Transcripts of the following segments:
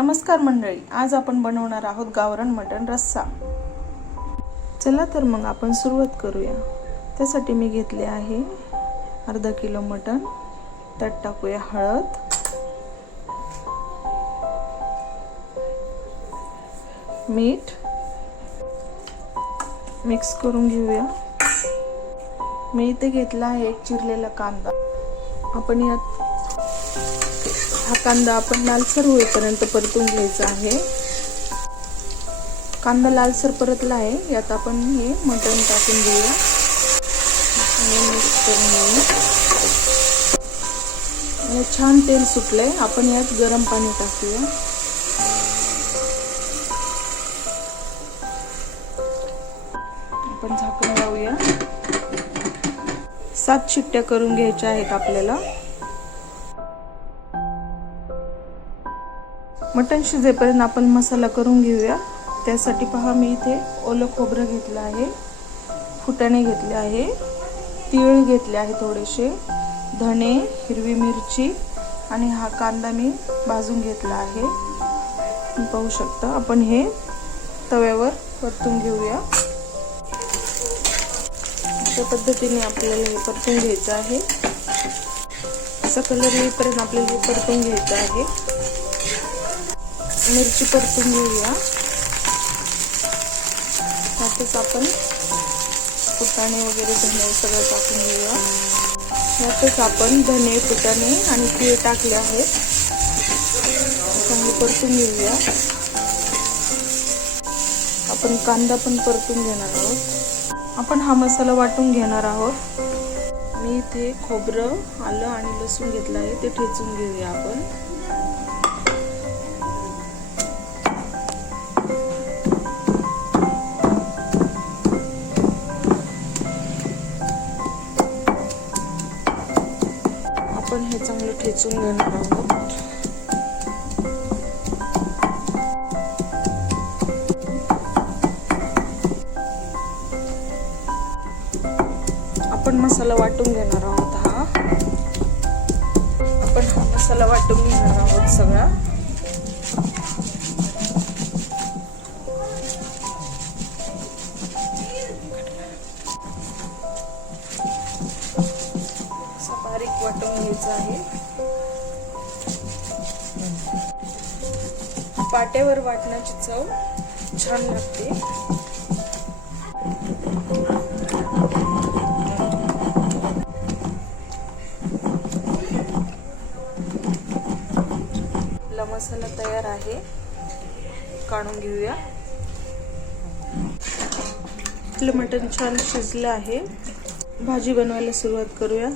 नमस्कार मंडळी, आज आपण बनवणार आहोत गावरान मटण रस्सा। चला तर मग आपण सुरुवात करूया। त्यासाठी मी घेतले आहे अर्धा किलो मटण। त्यात टाकूया हळद, मीठ, मिक्स करून घेऊया। मी इथे घेतला आहे एक चिरलेला कांदा। आपण यात हा कांदा आपण लालसर होईपर्यंत परतून घ्यायचा आहे। कांदा लालसर परतला आहे, यात आपण हे मटण टाकून घेऊया आणि मिक्स करून घेऊया। छान तेल सुटलंय, आपण यात गरम पाणी टाकूया। आपण झाकण लावूया। 7 शिट्ट्या करून घ्यायच्या आहेत आपल्याला। मटण शिजेपर्यंत आपण मसाला करून घेऊया। त्यासाठी पहा, मी इथे ओलं खोबरं घेतलं आहे, फुटाणे घेतले आहे, तीळ घेतले आहे थोडेसे, धणे, हिरवी मिरची आणि हा कांदा मी भाजून घेतला आहे। तुम्ही पाहू शकता। आपण हे तव्यावर परतून घेऊया। अशा पद्धतीने आपल्याला हे परतून घ्यायचं आहे। असा कलर येईपर्यंत आपल्याला हे परतून घ्यायचं आहे। मिरची परतून घेऊया। त्यातच आपण फुटाणे वगैरे धणे सगळं टाकून घेऊया। यातच आपण धणे, फुटाणे आणि तीळ टाकले आहेत। चांगले परतून घेऊया। आपण कांदा पण परतून घेणार आहोत। आपण हा मसाला वाटून घेणार आहोत। मी इथे खोबरं, आलं आणि लसूण घेतलं आहे, ते ठेचून घेऊया आपण। आपण हे चांगलं ठेचून घेणार आहोत। आपण मसाला वाटून घेणार आहोत। आपण हा मसाला वाटून घेणार आहोत सगळा। बारीक वाटून घ्यायचा आहे। पाट्यावर वाटण्याची चव छान लागते। आपला मसाला तयार आहे, काढून घेऊया। आपलं मटण छान शिजलं आहे। भाजी बनवायला सुरुवात करूया।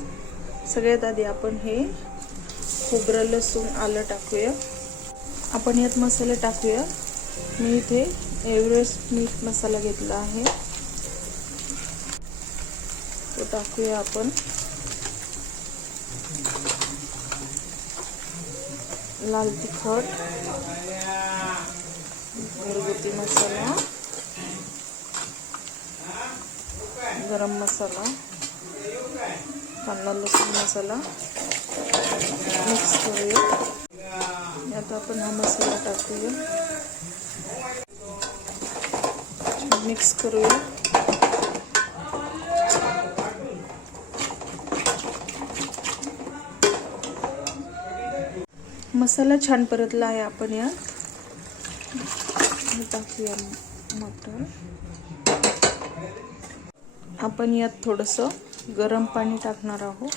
सगळ्यात आधी आपण हे खोबरं, लसूण, आलं टाकूया। आपण यात मसाले टाकूया। मी इथे एव्हरेस्ट मीठ मसाला घेतला आहे, तो टाकूया आपण। लाल तिखट, घरगुती मसाला, गरम मसाला, कांदा लसूण मसाला मिक्स करूया। यात आपण हा मसाला टाकूया, मिक्स करूया। मसाला छान परतला आहे। आपण यात टाकूया मटण। आपण यात थोडंसं गरम पाणी टाकणार आहोत।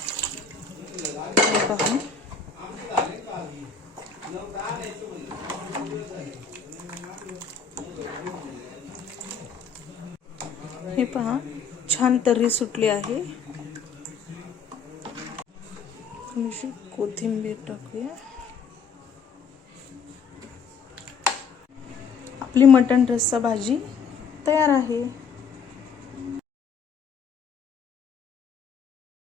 हे पहा, छान तर्री सुटली आहे। थोडीशी कोथिंबीर टाकूया। आपली मटण रस्सा भाजी तयार आहे।